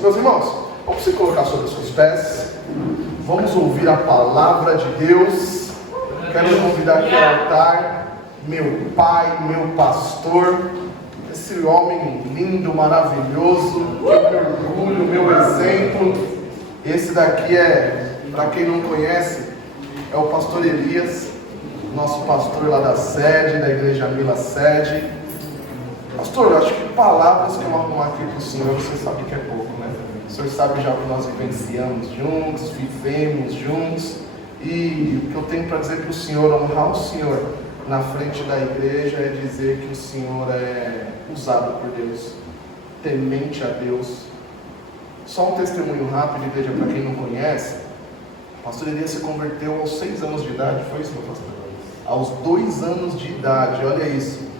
Meus irmãos, vamos se colocar sobre os seus pés. Vamos ouvir a palavra de Deus. Quero convidar aqui ao altar meu pai, meu pastor, esse homem lindo, maravilhoso, meu orgulho, meu exemplo. Esse daqui para quem não conhece, é o pastor Elias, nosso pastor lá da sede, da igreja Mila Sede. Pastor, eu acho que palavras que eu arrumar aqui para o senhor, você sabe que é pouco, né? O senhor sabe já o que nós vivenciamos juntos, vivemos juntos. E o que eu tenho para dizer para o senhor, honrar o senhor na frente da igreja, é dizer que o senhor é usado por Deus, temente a Deus. Só um testemunho rápido, igreja, para quem não conhece. O pastor Elias se converteu aos 6 anos de idade, foi isso, meu pastor? Aos 2 anos de idade, olha isso.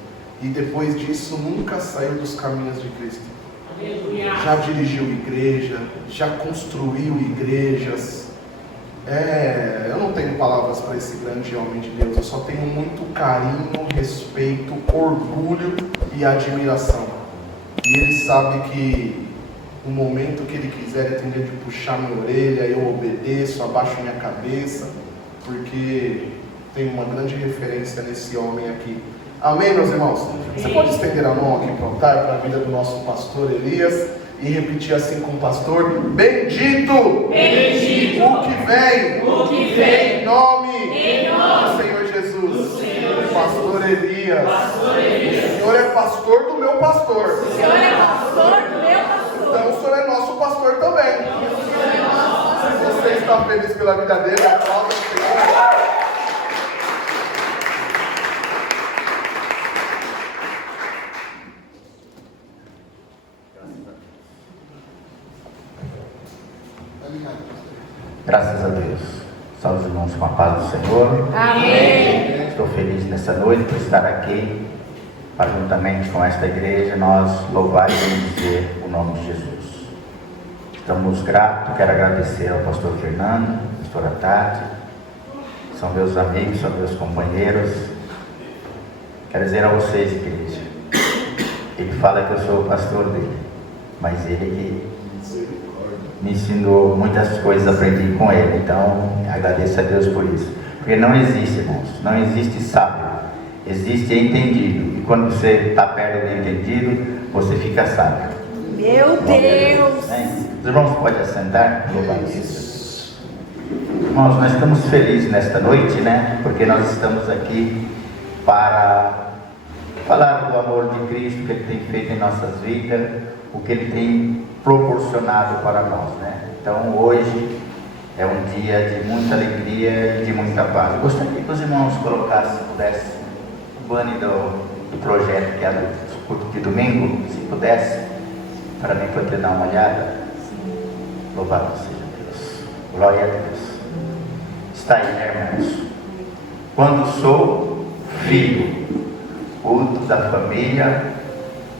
E depois disso nunca saiu dos caminhos de Cristo. Já dirigiu igreja, já construiu igrejas. Eu não tenho palavras para esse grande homem de Deus. Eu só tenho muito carinho, respeito, orgulho e admiração. E ele sabe que no momento que ele quiser, ele tem de puxar minha orelha, eu obedeço, abaixo minha cabeça, porque tem uma grande referência nesse homem aqui. Amém, meus irmãos? Você pode estender a mão aqui para o altar, para a vida do nosso pastor Elias, e repetir assim com o pastor: bendito, bendito o que vem, em nome, do Senhor Jesus. Pastor Elias. O senhor é pastor do meu pastor. Então o senhor é nosso pastor também. Se você está feliz pela vida dele, aplauda o Senhor. Graças a Deus. Salve os irmãos com a paz do Senhor. Amém. Estou feliz nessa noite por estar aqui, para juntamente com esta igreja nós louvar e bendizer o nome de Jesus. Estamos gratos, quero agradecer ao pastor Fernando, à pastora Tati, são meus amigos, são meus companheiros. Quero dizer a vocês, igreja, ele fala que eu sou o pastor dele, mas ele que me ensinou muitas coisas, aprendi com ele. Então agradeço a Deus por isso, porque não existe, irmãos, não existe sábio, existe entendido, e quando você está perto do entendido, você fica sábio. Meu Deus! Os irmãos podem assentar, louvar isso. Irmãos, nós estamos felizes nesta noite, né? Porque nós estamos aqui para falar do amor de Cristo, que Ele tem feito em nossas vidas, o que Ele tem proporcionado para nós, né? Então hoje é um dia de muita alegria e de muita paz. Eu gostaria que os irmãos colocassem, se pudesse, o banner do projeto que é do culto de domingo, se pudesse, para mim poder dar uma olhada. Louvado seja Deus, glória a Deus. Está aí, né, irmãos? Quando sou filho, culto da família,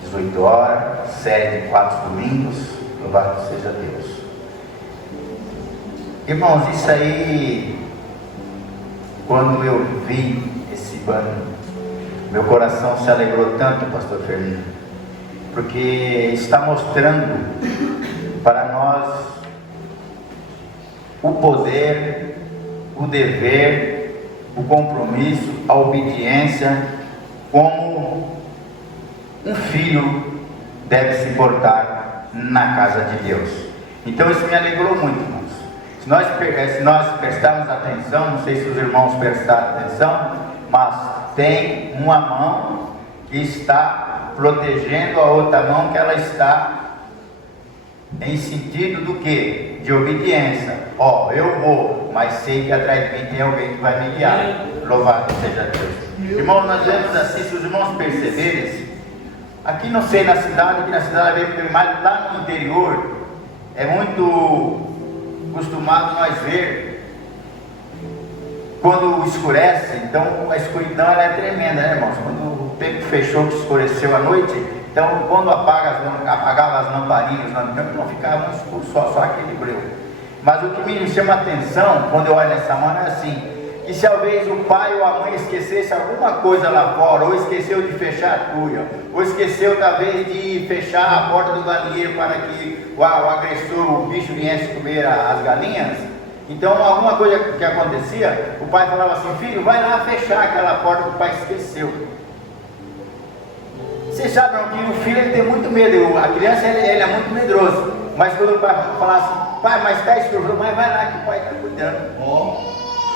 18 horas, sede 4 domingos, louvado seja Deus. Irmãos, isso aí, quando eu vi esse banner, meu coração se alegrou tanto, pastor Fernando, porque está mostrando para nós o poder, o dever, o compromisso, a obediência, como um filho deve se portar na casa de Deus. Então isso me alegrou muito, irmãos. Se nós prestarmos atenção, não sei se os irmãos prestaram atenção, mas tem uma mão que está protegendo a outra mão, que ela está em sentido do que? De obediência. Eu vou, mas sei que atrás de mim tem alguém que vai me guiar. Louvado seja Deus. Irmãos, nós vemos assim, se os irmãos perceberem, aqui não sei na cidade, aqui na cidade mas lá no interior é muito costumado nós ver quando escurece. Então a escuridão ela é tremenda, né, irmãos? Quando o tempo fechou, que escureceu à noite, então quando apagava as lamparinhas lá no campo, não ficava um escuro, só aquele breu. Mas o que me chama a atenção quando eu olho nessa mão é assim: que se talvez o pai ou a mãe esquecesse alguma coisa lá fora, ou esqueceu de fechar a cuia, ou esqueceu talvez de fechar a porta do galinheiro para que o agressor, o bicho viesse comer as galinhas, então alguma coisa que acontecia, o pai falava assim: filho, vai lá fechar aquela porta que o pai esqueceu. Vocês sabem que o filho ele tem muito medo, a criança ele é muito medroso, mas quando o pai fala assim: pai, mas está escuro, mas vai lá que o pai está cuidando.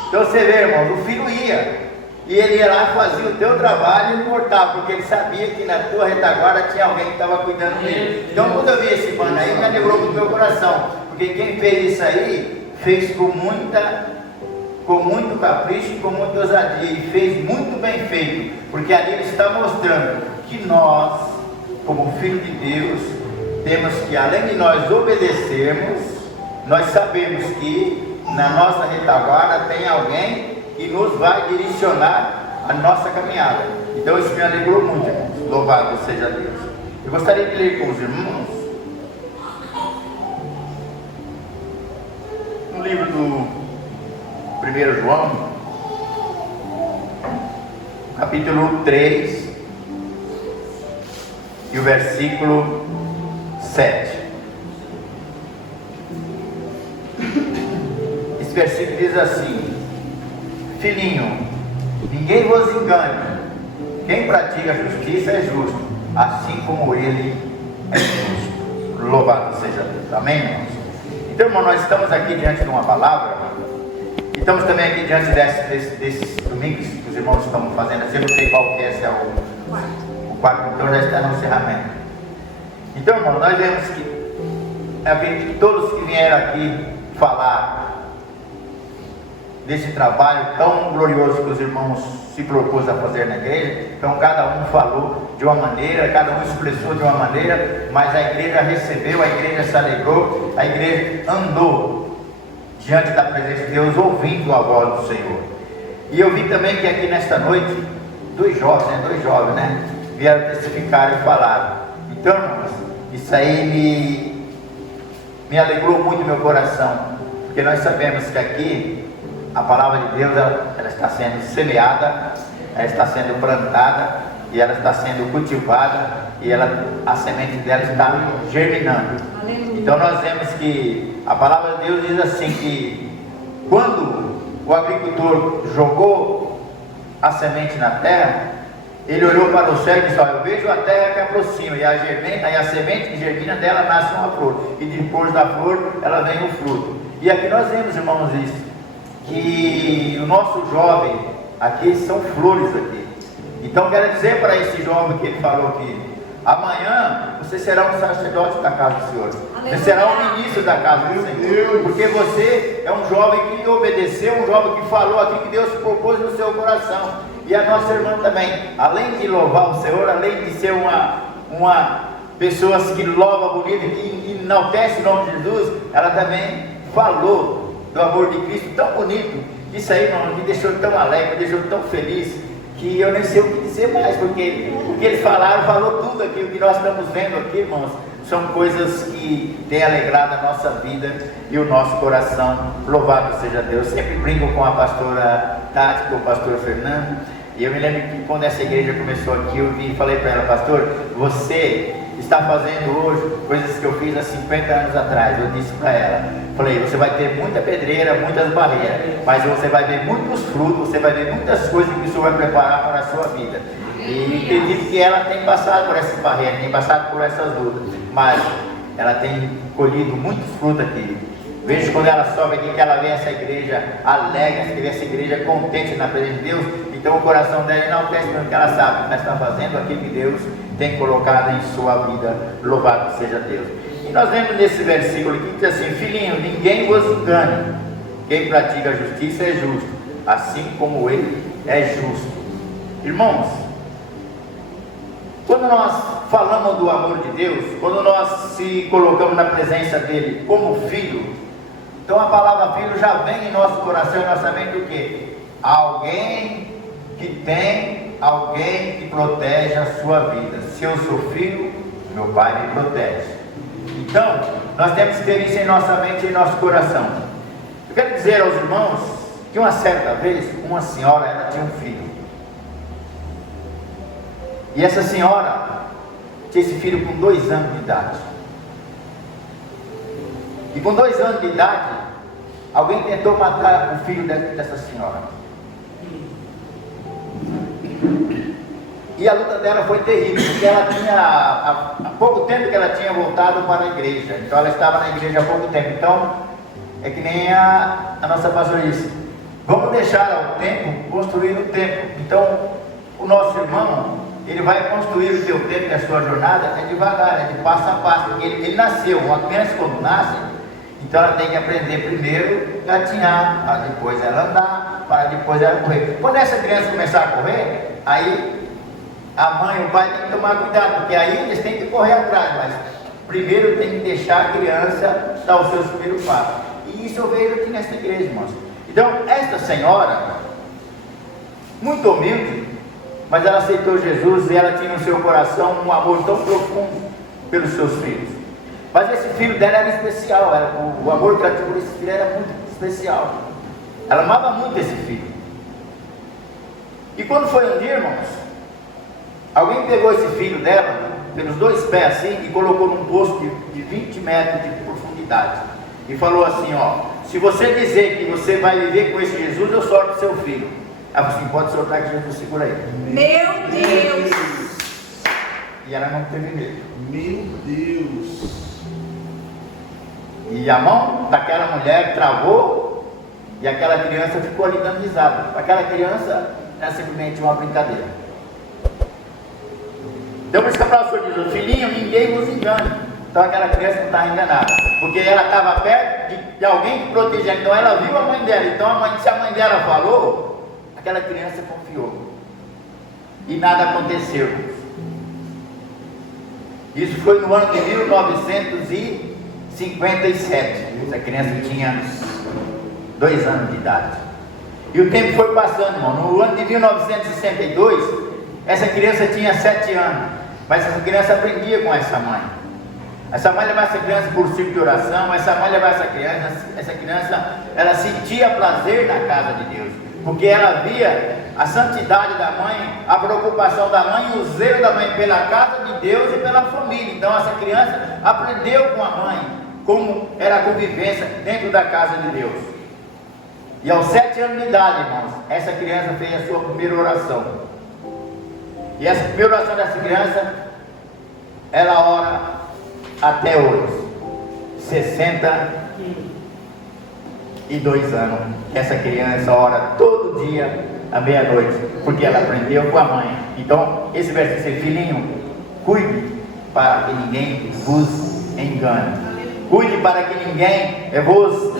Então você vê, irmão, o filho ia, e ele ia lá, fazia o teu trabalho e não importava, porque ele sabia que na tua retaguarda tinha alguém que estava cuidando dele. Então quando eu vi esse mano aí, me alegrou com o meu coração, porque quem fez isso aí, fez com muito capricho, com muita ousadia, e fez muito bem feito, porque ali ele está mostrando que nós, como filho de Deus, temos que, além de nós obedecermos, nós sabemos que na nossa retaguarda tem alguém que nos vai direcionar a nossa caminhada. Então isso me alegrou muito, irmãos. Louvado seja Deus. Eu gostaria de ler com os irmãos no livro do 1 João, capítulo 3 e o versículo 7. Esse versículo diz assim: filhinho, ninguém vos engane, quem pratica a justiça é justo, assim como ele é justo. Louvado seja Deus. Amém, irmãos? Então, irmão, nós estamos aqui diante de uma palavra, e estamos também aqui diante desses domingos que os irmãos estão fazendo. Eu não sei qual que é, se é o quarto, então já está no encerramento. Então, irmão, nós vemos que acredito que todos que vieram aqui falar desse trabalho tão glorioso que os irmãos se propôs a fazer na igreja, então cada um falou de uma maneira, cada um expressou de uma maneira, mas a igreja recebeu, a igreja se alegrou, a igreja andou diante da presença de Deus, ouvindo a voz do Senhor. E eu vi também que aqui nesta noite, dois jovens, vieram testificar e falar. Então, irmãos, isso aí me alegrou muito meu coração, porque nós sabemos que aqui a palavra de Deus ela está sendo semeada, ela está sendo plantada, e ela está sendo cultivada, e a semente dela está germinando. Aleluia. Então nós vemos que a palavra de Deus diz assim, que quando o agricultor jogou a semente na terra, ele olhou para o céu e disse: eu vejo a terra que aproxima, e a semente que germina dela nasce uma flor, e depois da flor ela vem o fruto. E aqui nós vemos, irmãos, isso, que o nosso jovem aqui são flores aqui. Então quero dizer para esse jovem que ele falou que amanhã você será um sacerdote da casa do Senhor. Aleluia. Você será um ministro da casa do Senhor, porque você é um jovem que obedeceu, um jovem que falou aqui que Deus propôs no seu coração. E a nossa irmã também, além de louvar o Senhor, além de ser uma pessoa que louva bonito, que enaltece o nome de Jesus, ela também falou do amor de Cristo tão bonito. Isso aí, irmão, me deixou tão alegre, me deixou tão feliz, que eu nem sei o que dizer mais, porque o que eles falaram, falou tudo aqui. O que nós estamos vendo aqui, irmãos, são coisas que têm alegrado a nossa vida e o nosso coração. Louvado seja Deus. Sempre brinco com a pastora Tati, com o pastor Fernando, e eu me lembro que quando essa igreja começou aqui, eu vim e falei para ela: pastor, você está fazendo hoje coisas que eu fiz há 50 anos atrás. Eu disse para ela, falei: você vai ter muita pedreira, muitas barreiras, mas você vai ver muitos frutos, você vai ver muitas coisas que o Senhor vai preparar para a sua vida. E acredito que ela tem passado por essas barreiras, tem passado por essas lutas, mas ela tem colhido muitos frutos aqui. Vejo quando ela sobe aqui, que ela vê essa igreja alegre, que vê essa igreja contente na presença de Deus. Então o coração dela enaltece, porque ela sabe que ela está fazendo aquilo que Deus tem colocado em sua vida. Louvado seja Deus. E nós vemos nesse versículo aqui que diz assim: filhinho, ninguém vos engane, quem pratica a justiça é justo, assim como ele é justo. Irmãos, quando nós falamos do amor de Deus, quando nós se colocamos na presença dele como filho, então a palavra filho já vem em nosso coração e nossa mente o quê? Alguém que tem, alguém que protege a sua vida. Se eu sou filho, meu pai me protege. Então, nós temos que ter isso em nossa mente e em nosso coração. Eu quero dizer aos irmãos que uma certa vez, uma senhora, ela tinha um filho. E essa senhora tinha esse filho com 2 anos de idade. E com 2 anos de idade, alguém tentou matar o filho dessa senhora. E a luta dela foi terrível, porque ela tinha, há pouco tempo que ela tinha voltado para a igreja. Então ela estava na igreja há pouco tempo. Então, é que nem a nossa pastora disse, vamos deixar ao tempo construir o tempo. Então, o nosso irmão, ele vai construir o seu tempo e a sua jornada, é devagar, é de passo a passo. Porque ele nasceu, uma criança quando nasce, então ela tem que aprender primeiro a gatinhar, para depois ela andar, para depois ela correr. Quando essa criança começar a correr, aí a mãe e o pai têm que tomar cuidado, porque aí eles têm que correr atrás, mas primeiro tem que deixar a criança dar os seus primeiros passos. E isso eu vejo aqui nessa igreja, irmãos. Então, esta senhora, muito humilde, mas ela aceitou Jesus e ela tinha no seu coração um amor tão profundo pelos seus filhos. Mas esse filho dela era especial, o amor que ela tinha por esse filho era muito especial. Ela amava muito esse filho. E quando foi um dia, irmãos, alguém pegou esse filho dela, pelos 2 pés assim, e colocou num poço de 20 metros de profundidade. E falou assim, ó, se você dizer que você vai viver com esse Jesus, eu solto seu filho. Ela falou assim, pode soltar que Jesus segura aí. Meu Deus! E ela não teve medo. Meu Deus. E a mão daquela mulher travou, e aquela criança ficou ali dando risada. Aquela criança era simplesmente uma brincadeira. Então por isso que a palavra diz, filhinho, ninguém vos engane. Então aquela criança não está enganada, porque ela estava perto de alguém que protegia. Então ela viu a mãe dela. Então se a mãe dela falou, aquela criança confiou. E nada aconteceu. Isso foi no ano de 1957. Essa criança tinha 2 anos de idade. E o tempo foi passando, irmão. No ano de 1962, essa criança tinha 7 anos. Mas essa criança aprendia com essa mãe. Essa mãe levava essa criança por ciclo de oração. Essa mãe levava essa criança, ela sentia prazer na casa de Deus. Porque ela via a santidade da mãe, a preocupação da mãe e o zelo da mãe pela casa de Deus e pela família. Então essa criança aprendeu com a mãe como era a convivência dentro da casa de Deus. E aos 7 anos de idade, irmãos, essa criança fez a sua primeira oração. E essa primeira oração dessa criança, ela ora até hoje, 62 anos. Essa criança ora todo dia à meia-noite, porque ela aprendeu com a mãe. Então, esse versículo, filhinho, cuide para que ninguém vos engane. Cuide para que ninguém vos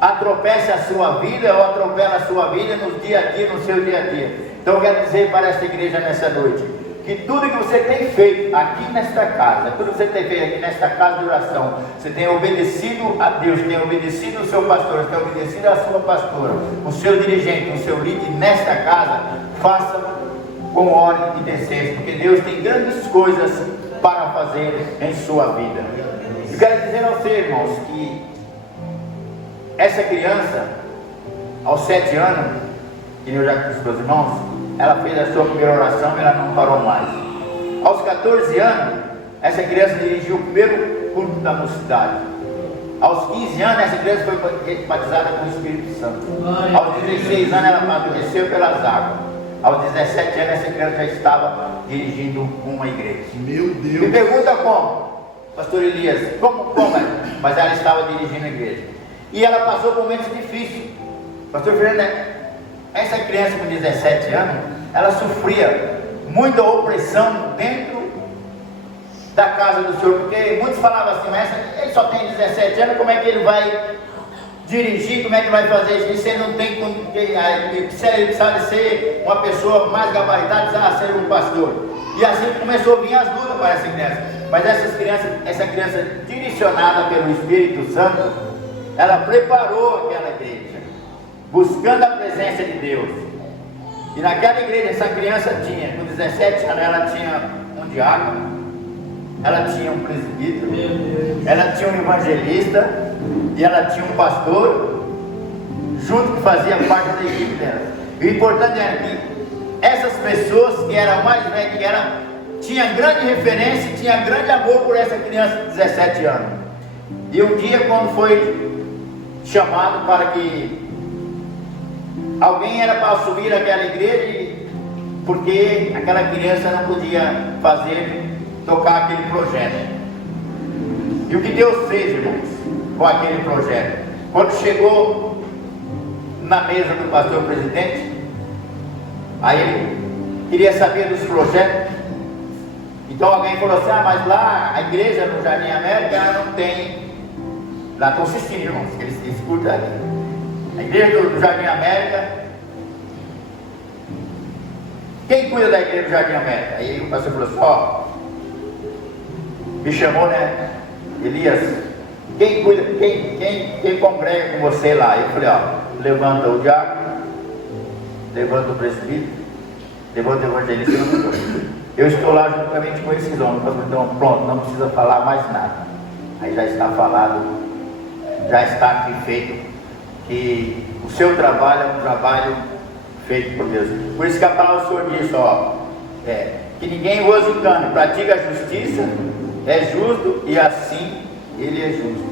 atropece a sua vida ou atropela a sua vida no dia a dia, no seu dia a dia. Então eu quero dizer para esta igreja nessa noite, que tudo que você tem feito aqui nesta casa, tudo que você tem feito aqui nesta casa de oração, você tem obedecido a Deus, tem obedecido o seu pastor, você tem obedecido a sua pastora, o seu dirigente, o seu líder nesta casa, faça com ordem e decência, porque Deus tem grandes coisas para fazer em sua vida. Eu quero dizer aos irmãos que essa criança, aos 7 anos, que eu já disse para os irmãos, ela fez a sua primeira oração e ela não parou mais. Aos 14 anos, essa criança dirigiu o primeiro culto da mocidade. Aos 15 anos, essa criança foi batizada com o Espírito Santo. Aos 16 anos, ela amadureceu pelas águas. Aos 17 anos, essa criança já estava dirigindo uma igreja. Meu Deus. Me pergunta como, pastor Elias, como é? Mas ela estava dirigindo a igreja. E ela passou por momentos difíceis. Pastor Fernando, essa criança com 17 anos, ela sofria muita opressão dentro da casa do Senhor, porque muitos falavam assim, mas ele só tem 17 anos, como é que ele vai dirigir, como é que vai fazer isso? Se ele não tem, ele precisa ser uma pessoa mais gabaritada, ser um pastor. E assim começou a vir as lutas para essa criança. Mas essa criança direcionada pelo Espírito Santo, ela preparou aquela igreja, buscando a presença de Deus. E naquela igreja, essa criança tinha, com 17 anos, ela tinha um diácono, ela tinha um presbítero, ela tinha um evangelista, e ela tinha um pastor, junto que fazia parte da equipe dela. E o importante era que essas pessoas que eram mais velhas, tinha grande referência, tinha grande amor por essa criança de 17 anos. E um dia, quando foi chamado para que alguém era para assumir aquela igreja, porque aquela criança não podia tocar aquele projeto. E o que Deus fez, irmãos, com aquele projeto? Quando chegou na mesa do pastor presidente, aí ele queria saber dos projetos. Então alguém falou assim: mas lá a igreja no Jardim América, ela não tem. Lá estão assistindo, irmãos, que eles escutam ali. A igreja do Jardim América, quem cuida da igreja do Jardim América? Aí o pastor falou assim: me chamou, né, Elias, quem cuida, quem congrega com você lá? Eu falei: levanta o diácono, levanta o presbítero, levanta o evangelista. Eu estou lá juntamente com esses homens. Então pronto, não precisa falar mais nada. Aí já está falado, já está aqui feito, que o seu trabalho é um trabalho feito por Deus. Por isso que a palavra do Senhor diz, que ninguém vos engane, pratica a justiça, é justo e assim ele é justo.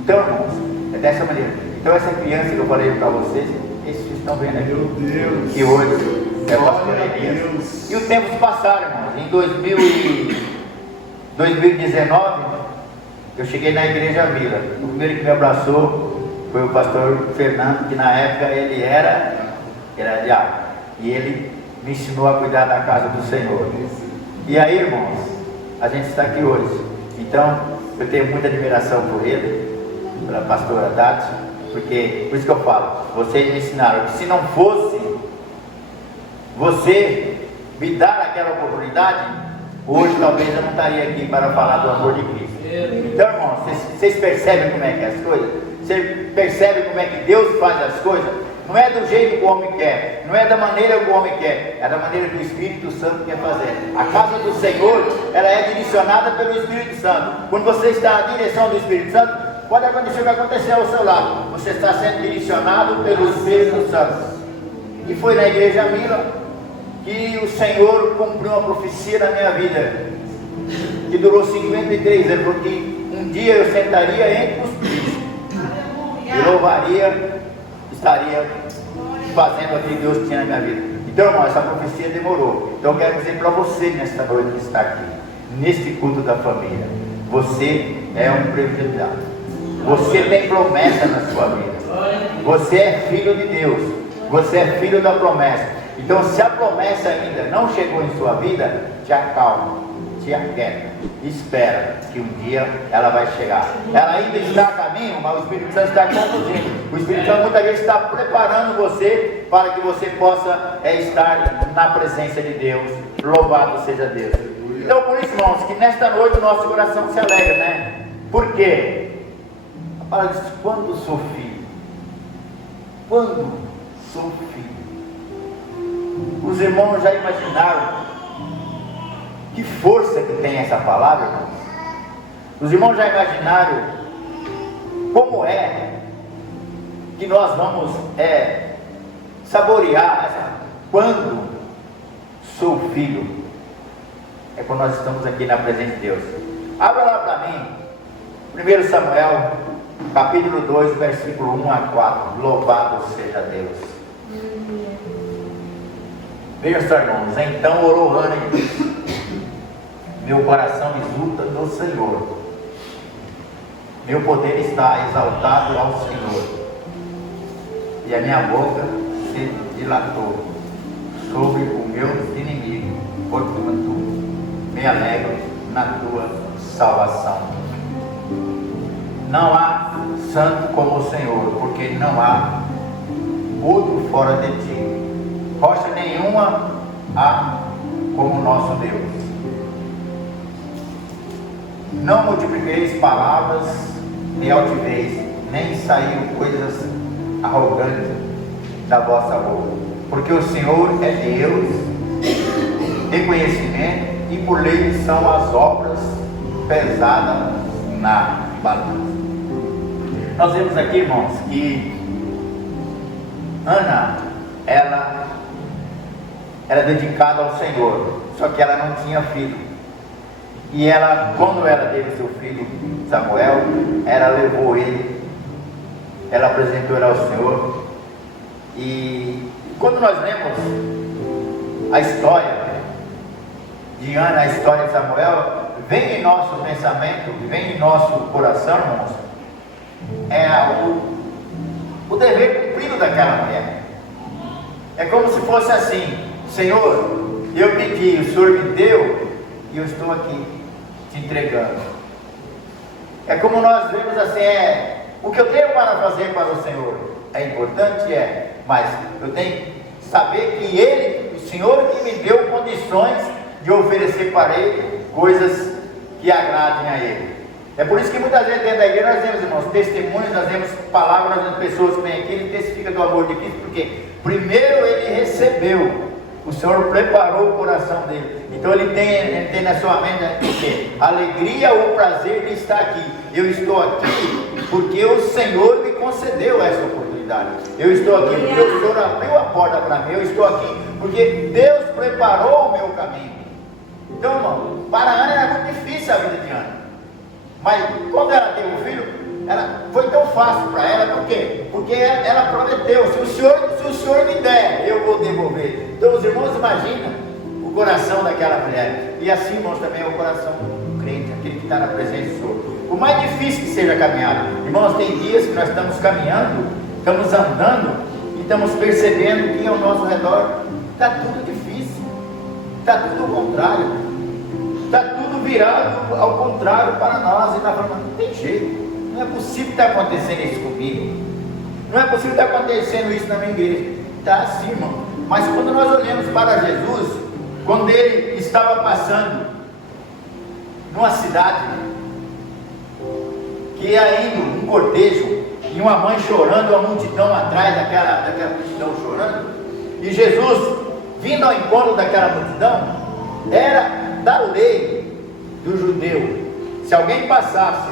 Então, irmãos, é dessa maneira. Então essa criança que eu falei para vocês, esses que estão vendo aqui, meu Deus, que hoje é o pastor Elias. E os tempos passaram, irmãos. Em 2019, eu cheguei na Igreja Vila. O primeiro que me abraçou foi o pastor Fernando, que na época ele era diácono. E ele me ensinou a cuidar da casa do Senhor. E aí, irmãos, a gente está aqui hoje. Então, eu tenho muita admiração por ele, pela pastora Dati, porque, por isso que eu falo, vocês me ensinaram que se não fosse você me dar aquela oportunidade, hoje talvez eu não estaria aqui para falar do amor de Cristo. Então, irmãos, vocês percebem como é que é as coisas? Vocês percebem como é que Deus faz as coisas? Não é do jeito que o homem quer, não é da maneira que o homem quer, é da maneira que o Espírito Santo quer fazer. A casa do Senhor, ela é direcionada pelo Espírito Santo. Quando você está na direção do Espírito Santo, pode acontecer o que aconteceu ao seu lado, você está sendo direcionado pelo Espírito Santo. E foi na Igreja Vila que o Senhor cumpriu uma profecia na minha vida, que durou 53 anos, porque um dia eu sentaria entre os tristes e louvaria, estaria fazendo aquilo que Deus tinha na minha vida. Então, irmão, essa profecia demorou. Então eu quero dizer para você nesta noite que está aqui, neste culto da família, você é um privilegiado. Você tem promessa na sua vida. Você é filho de Deus. Você é filho da promessa. Então, se a promessa ainda não chegou em sua vida, te acalma, te aquieta, espera que um dia ela vai chegar. Ela ainda está a caminho, mas o Espírito Santo está conduzindo. O Espírito Santo muitas vezes está preparando você para que você possa estar na presença de Deus. Louvado seja Deus. Então, por isso, irmãos, que nesta noite o nosso coração se alegra, né? Por quê? A palavra diz: quando sou filho, quando sou filho. Os irmãos já imaginaram que força que tem essa palavra, irmãos? Os irmãos já imaginaram como é que nós vamos saborear quando sou filho? É quando nós estamos aqui na presença de Deus. Abra lá para mim 1 Samuel capítulo 2, versículo 1 a 4. Louvado seja Deus. Vejam só, irmãos, então orou Hana e disse: meu coração exulta no Senhor, meu poder está exaltado ao Senhor, e a minha boca se dilatou sobre o meu inimigo, porquanto me alegro na tua salvação. Não há santo como o Senhor, porque não há outro fora de ti. Rocha nenhuma há como nosso Deus. Não multipliqueis palavras, nem altivez, nem saíram coisas arrogantes da vossa boca, porque o Senhor é Deus de conhecimento, e por lei são as obras pesadas na balança. Nós vemos aqui, irmãos, que Ana, ela era dedicada ao Senhor, só que ela não tinha filho. E ela, quando ela teve seu filho Samuel, ela levou ele, ela apresentou ele ao Senhor. E quando nós lemos a história de Ana, a história de Samuel, vem em nosso pensamento, vem em nosso coração, irmãos, o dever cumprido daquela mulher. É como se fosse assim: Senhor, eu pedi, o Senhor me deu, e eu estou aqui te entregando. É como nós vemos assim, o que eu tenho para fazer para o Senhor é importante, mas eu tenho que saber que Ele, o Senhor que me deu condições de oferecer para Ele coisas que agradem a Ele. É por isso que muitas vezes dentro da igreja nós temos, irmãos, testemunhos, nós temos palavras, nós temos pessoas que vêm aqui, ele testifica do amor de Cristo, porque primeiro ele recebeu, o Senhor preparou o coração dele. Então ele tem na sua mente a alegria ou prazer de estar aqui. Eu estou aqui porque o Senhor me concedeu essa oportunidade. Eu estou aqui porque o Senhor abriu a porta para mim. Eu estou aqui porque Deus preparou o meu caminho. Então, irmão, para a Ana era muito difícil a vida de Ana. Mas quando ela teve um filho, foi tão fácil para ela. Por quê? Porque ela prometeu: se o Senhor me der, eu vou devolver. Então os irmãos imaginam o coração daquela mulher. E assim, irmãos, também é o coração do crente, aquele que está na presença do Senhor. Por mais difícil que seja a caminhada, irmãos, tem dias que nós estamos caminhando, estamos andando e estamos percebendo que ao nosso redor está tudo difícil, está tudo ao contrário, está tudo virado ao contrário para nós. E nós falamos: não tem jeito, não é possível estar acontecendo isso comigo, não é possível estar acontecendo isso na minha igreja. Está assim, irmão. Mas quando nós olhamos para Jesus, quando ele estava passando numa cidade, que ia indo um cortejo, e uma mãe chorando, uma multidão atrás daquela multidão chorando, e Jesus, vindo ao encontro daquela multidão, era da lei do judeu: se alguém passasse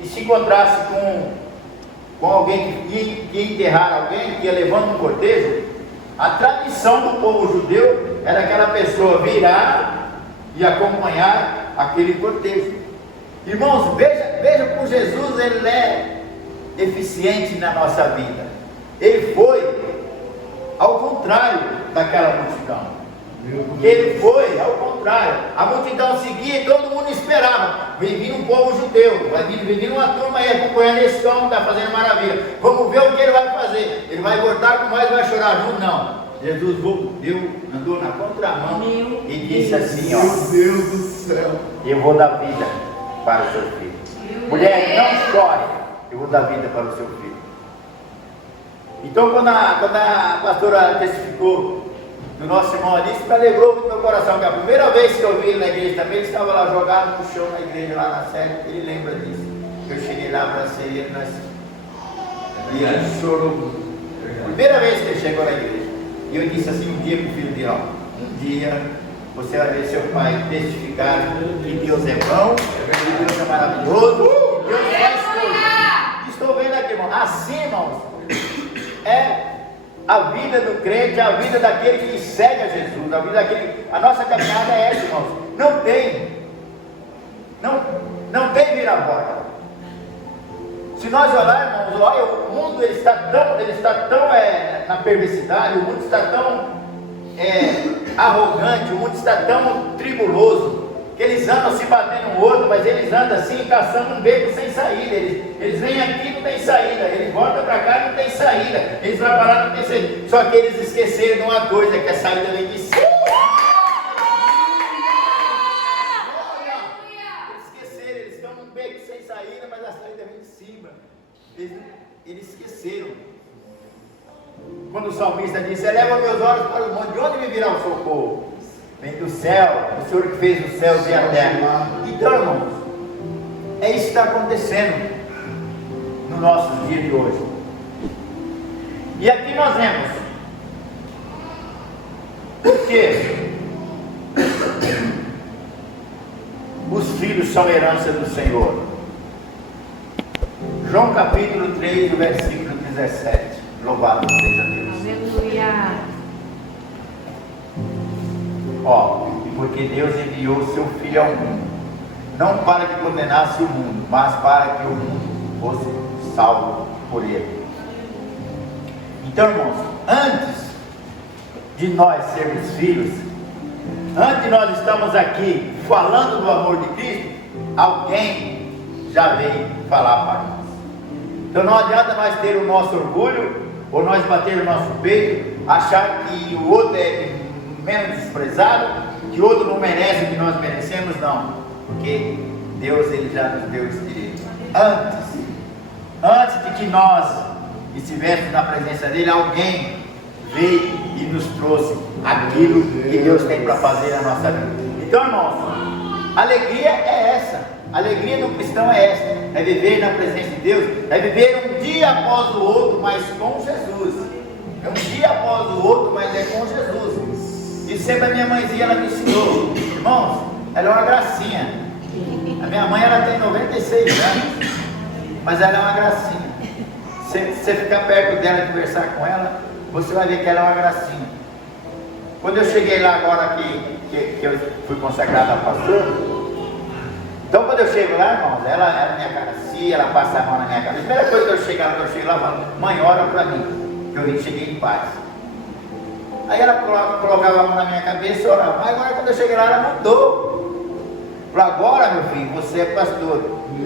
e se encontrasse com alguém que ia enterrar alguém, que ia levando um cortejo, a tradição do povo judeu era aquela pessoa virar e acompanhar aquele cortejo. Irmãos, veja como Jesus ele é eficiente na nossa vida. Ele foi ao contrário daquela multidão. Ele foi ao contrário. A multidão seguia e todo mundo esperava. Vem vindo um povo judeu, vai vir uma turma aí acompanhando esse homem, está fazendo maravilha. Vamos ver o que ele vai fazer. Ele vai cortar com nós e vai chorar junto? Não. Jesus andou na contramão e disse assim: ó, meu Deus do céu, eu vou dar vida para o seu filho. Mulher, não chore, eu vou dar vida para o seu filho. Então, quando a pastora testificou do nosso irmão ali, isso me alegrou muito meu coração, que a primeira vez que eu vi ele na igreja também, ele estava lá jogado no chão na igreja, lá na sede. Ele lembra disso. Eu cheguei lá para ser ele, e ele chorou. Primeira vez que ele chegou na igreja. E eu disse assim um dia para o filho dele: ó, um dia você vai ver seu pai testificar que Deus é bom, que Deus é maravilhoso, que Deus faz coisas. Estou vendo aqui, irmão. Assim, irmãos, é a vida do crente, a vida daquele que segue a Jesus, a vida daquele. A nossa caminhada é essa, irmãos. Não tem vira-volta. Se nós olharmos, irmãos, olha, o mundo ele está tão na perversidade, o mundo está tão arrogante, o mundo está tão tribuloso, que eles andam se batendo um outro, mas eles andam assim, caçando um beco sem saída. Eles vêm aqui, não tem saída, eles voltam para cá, não tem saída, eles vão parar, não tem saída. Só que eles esqueceram de uma coisa, que a saída vem de cima. Eles estão num beco sem saída, mas a saída vem de cima. Eles esqueceram. Quando o salmista disse: eleva meus olhos para o monte, de onde me virá o socorro? Vem do céu, o Senhor que fez os céus e a terra. Então, irmãos, é isso que está acontecendo no nosso dia de hoje. E aqui nós vemos por que os filhos são herança do Senhor. João capítulo 3, versículo 17. Louvado seja Deus. Aleluia. Ó, porque Deus enviou o seu Filho ao mundo, não para que condenasse o mundo, mas para que o mundo fosse salvo por ele. Então, irmãos, antes de nós sermos filhos, antes de nós estamos aqui falando do amor de Cristo, alguém já veio falar para nós. Então não adianta nós ter o nosso orgulho, ou nós bater o nosso peito, achar que o outro é menos desprezado, que o outro não merece o que nós merecemos, não. Porque Deus, Ele já nos deu esse direito. Antes de que nós estivéssemos na presença dEle, alguém veio e nos trouxe aquilo que Deus tem para fazer na nossa vida. Então, irmãos, a alegria é essa. A alegria do cristão é essa, é viver na presença de Deus, é viver um dia após o outro, mas com Jesus. É um dia após o outro, mas é com Jesus. E sempre a minha mãezinha, ela me ensinou, irmãos, ela é uma gracinha. A minha mãe, ela tem 96 anos, mas ela é uma gracinha. Se você ficar perto dela e conversar com ela, você vai ver que ela é uma gracinha. Quando eu cheguei lá agora que eu fui consagrado a pastor, então quando eu chego lá, irmãos, ela me acaricia, ela passa a mão na minha cabeça. A primeira coisa que eu chego lá, eu falo, mãe, ora para mim, que eu cheguei em paz. Aí ela colocava a mão na minha cabeça e orava. Mas agora quando eu cheguei lá, ela mudou. Falou, agora meu filho, você é pastor.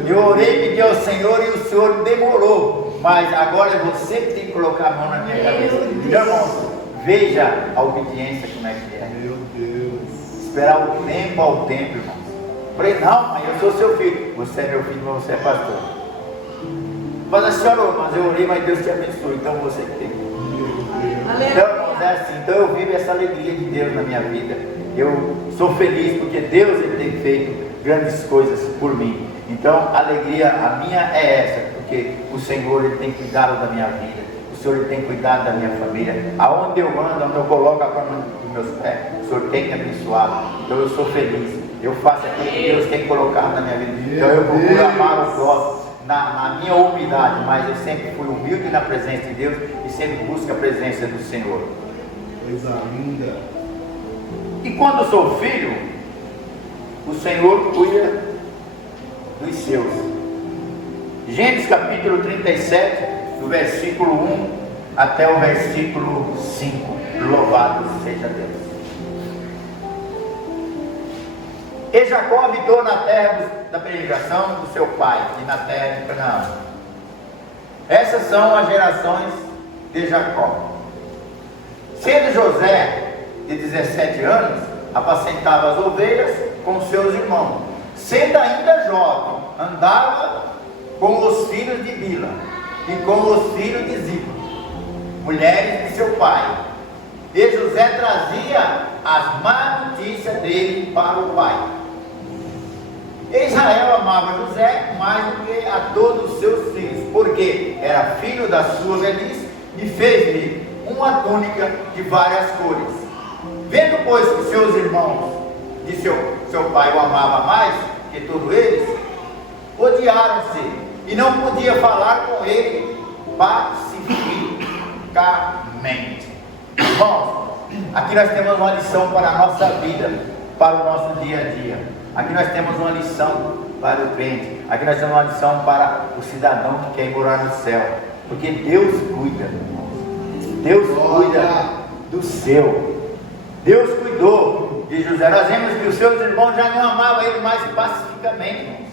Eu orei, pedi ao Senhor e o Senhor demorou. Mas agora é você que tem que colocar a mão na minha cabeça. Então, irmãos, veja a obediência como é que é. Meu Deus. Esperar o tempo ao tempo, irmãos. Falei, não, mãe, eu sou seu filho. Você é meu filho, mas você é pastor. Mas a senhora orou, mas eu orei, mas Deus te abençoe. Então você que tem. Então, irmãos, é assim. Então eu vivo essa alegria de Deus na minha vida. Eu sou feliz porque Deus, Ele tem feito grandes coisas por mim. Então a alegria, a minha é essa, porque o Senhor, Ele tem cuidado da minha vida. O Senhor, Ele tem cuidado da minha família. Aonde eu ando, onde eu coloco a palma dos meus pés, o Senhor tem que abençoar. Então eu sou feliz. Eu faço aquilo que Deus tem colocado na minha vida. Então eu procuro amar o próximo na minha humildade, mas eu sempre fui humilde na presença de Deus e sempre busco a presença do Senhor. Coisa linda. E quando sou filho, o Senhor cuida dos seus. Gênesis capítulo 37, do versículo 1 até o versículo 5. Louvado seja Deus. E Jacó habitou na terra da peregrinação do seu pai, e na terra de Canaã. Essas são as gerações de Jacó. Sendo José de 17 anos, apacentava as ovelhas com seus irmãos. Sendo ainda jovem, andava com os filhos de Bila e com os filhos de Ziba, mulheres de seu pai. E José trazia as más notícias dele para o pai. Israel amava José mais do que a todos os seus filhos, porque era filho da sua velhice, e fez-lhe uma túnica de várias cores. Vendo, pois, que seus irmãos de seu pai o amava mais que todos eles, odiaram-se, e não podia falar com ele pacificamente. Irmãos, aqui nós temos uma lição para a nossa vida, para o nosso dia a dia. Aqui nós temos uma lição para o crente. Aqui nós temos uma lição para o cidadão que quer morar no céu. Porque Deus cuida, irmãos. Deus cuida do seu. Deus cuidou de José. Nós vemos que os seus irmãos já não amavam ele mais pacificamente, irmãos.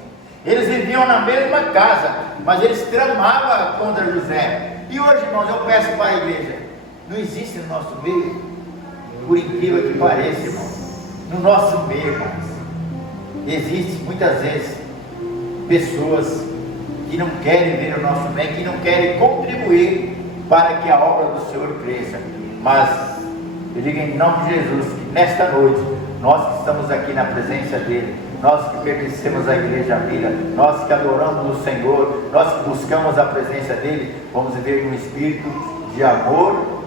Eles viviam na mesma casa, mas eles tramavam contra José. E hoje, irmãos, eu peço para a igreja, não existe no nosso meio, por incrível que pareça, irmãos, no nosso meio, irmãos, existe muitas vezes pessoas que não querem ver o nosso bem, que não querem contribuir para que a obra do Senhor cresça. Mas eu digo em nome de Jesus que nesta noite, nós que estamos aqui na presença dEle, nós que pertencemos à Igreja Vida, nós que adoramos o Senhor, nós que buscamos a presença dEle, vamos viver um espírito de amor,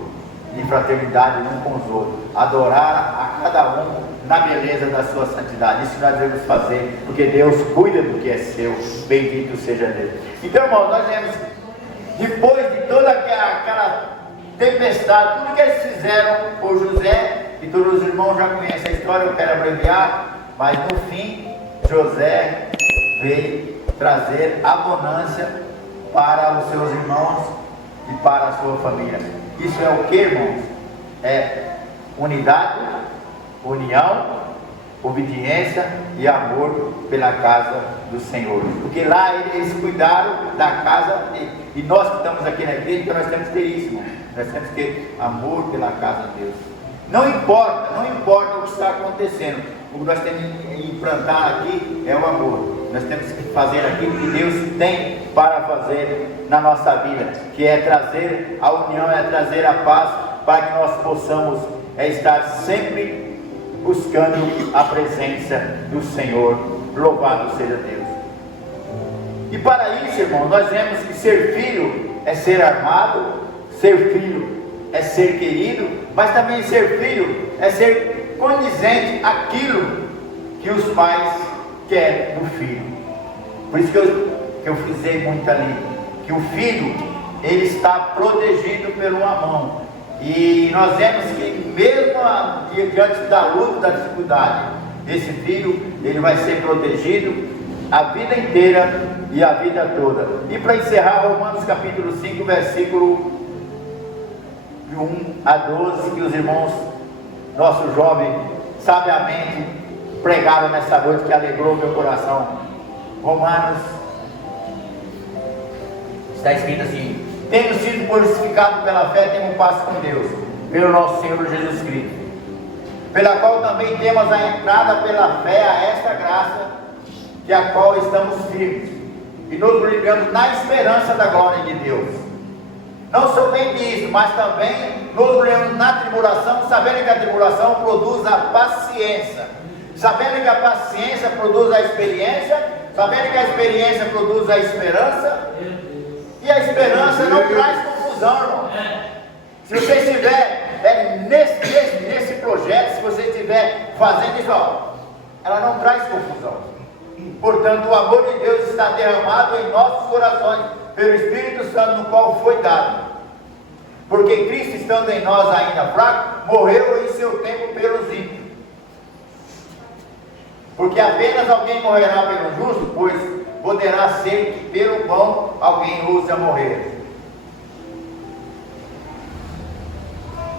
de fraternidade um com os outros, adorar a cada um na beleza da sua santidade. Isso nós devemos fazer, porque Deus cuida do que é seu, bendito seja Deus. Então, irmãos, nós vemos, depois de toda aquela tempestade, tudo que eles fizeram por José, que todos os irmãos já conhecem a história, eu quero abreviar, mas no fim, José veio trazer abundância para os seus irmãos e para a sua família. Isso é o que, irmãos? É unidade, união, obediência e amor pela casa do Senhor. Porque lá eles cuidaram da casa e nós que estamos aqui na igreja, então nós temos que ter isso, irmão. Nós temos que ter amor pela casa de Deus. Não importa o que está acontecendo. O que nós temos que implantar aqui é o amor. Nós temos que fazer aquilo que Deus tem para fazer na nossa vida, que é trazer a união, é trazer a paz, para que nós possamos estar sempre buscando a presença do Senhor. Louvado seja Deus. E para isso, irmão, nós vemos que ser filho é ser amado, ser filho é ser querido, mas também ser filho é ser condizente àquilo que os pais querem do filho. Por isso que eu frisei muito ali, que o filho, ele está protegido por uma mão. E nós vemos que mesmo diante da luta, da dificuldade, esse filho, ele vai ser protegido a vida inteira e a vida toda. E para encerrar, Romanos capítulo 5, versículo de 1 a 12, que os irmãos, nosso jovem, sabiamente pregaram nessa noite, que alegrou meu coração. Romanos, está escrito assim: tendo sido purificados pela fé, temos paz com Deus, pelo nosso Senhor Jesus Cristo, pela qual também temos a entrada pela fé a esta graça, que a qual estamos firmes, e nos gloriamos na esperança da glória de Deus. Não somente isso, mas também nos gloriamos na tribulação, sabendo que a tribulação produz a paciência, sabendo que a paciência produz a experiência, sabendo que a experiência produz a esperança, e a esperança não traz confusão, irmão. Se você estiver nesse projeto, se você estiver fazendo isso, ela não traz confusão. Portanto, o amor de Deus está derramado em nossos corações pelo Espírito Santo, no qual foi dado. Porque Cristo, estando em nós ainda fraco, morreu em seu tempo pelos ímpios. Porque apenas alguém morrerá pelo justo, pois poderá ser que pelo bom alguém use a morrer.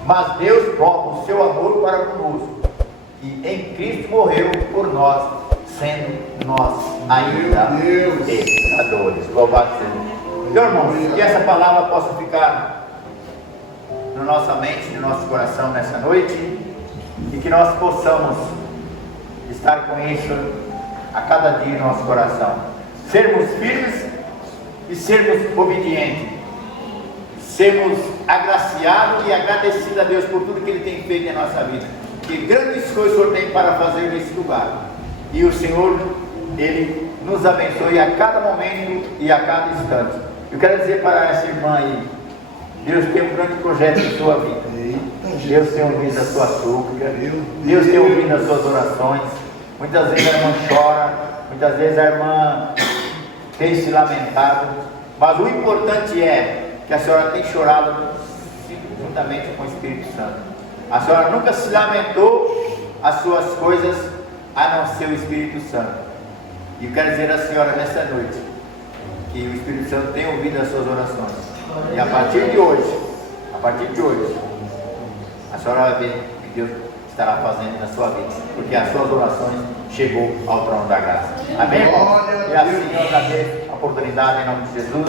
Mas Deus prova o seu amor para conosco, e em Cristo morreu por nós, sendo nós ainda pecadores. Louvado seja Deus. Então, irmãos, que essa palavra possa ficar na nossa mente, no nosso coração nessa noite, e que nós possamos estar com isso a cada dia no nosso coração, sermos firmes e sermos obedientes, sermos agraciados e agradecidos a Deus por tudo que Ele tem feito em nossa vida. Que grandes coisas o Senhor tem para fazer nesse lugar, e o Senhor, Ele nos abençoe a cada momento e a cada instante. Eu quero dizer para essa irmã aí, Deus tem um grande projeto em sua vida. Deus tem ouvido a sua súplica, Deus tem ouvido as suas orações. Muitas vezes a irmã chora, muitas vezes a irmã tem se lamentado, mas o importante é que a senhora tem chorado juntamente com o Espírito Santo. A senhora nunca se lamentou as suas coisas, a não ser o Espírito Santo. E eu quero dizer à senhora nessa noite, que o Espírito Santo tem ouvido as suas orações. E a partir de hoje, a senhora vai ver o que Deus estará fazendo na sua vida, porque as suas orações chegou ao trono da graça. Amém? E assim eu agradeço a oportunidade em nome de Jesus.